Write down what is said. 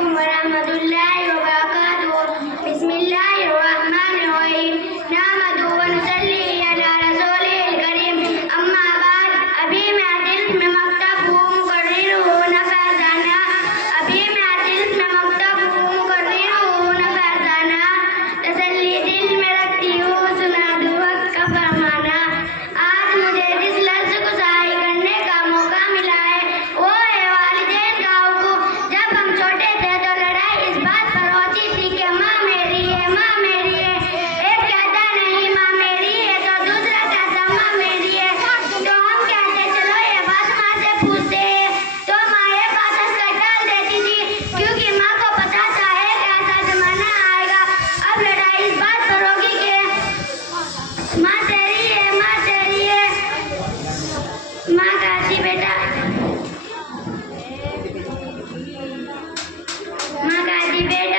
अलैकुम वरहमतुल्लाहि वबरकातुहू। बिस्मिल्लाहिर्रहमानिर्रहीम। नहमदुहु व नुसल्ली अला रसूलिल करीम। अम्मा बाद। अभी मैं दिल में मकतब हूँ, मुकर्रिर हूँ न फैज़ाना। अभी मैं दिल में मकतब हूँ, मुकर्रिर हूँ न फैज़ाना। तसल्ली दिल में रखती हूँ, सुना दूँ वक्त का फरमाना। आज मुझे जिस लफ्ज़ को ज़ाहिर करने का मौका मिला है वो है वालिदैन का हुकूक। जब हम छोटे थे तो लड़ाई इस बात पर होती थी कि माँ मेरी है, माँ मेरी है। एक कहता नहीं माँ मेरी है तो दूसरा कहता माँ मेरी है। तो हम कहते चलो ये बात माँ से पूछते हैं। तो माँ ये बात हंसकर टाल देती थी क्योंकि माँ को पता था एक ऐसा जमाना आएगा अब लड़ाई इस बात पर होगी कि माँ तेरी है, माँ तेरी है। माँ कहती बेटा, माँ कहती बेटा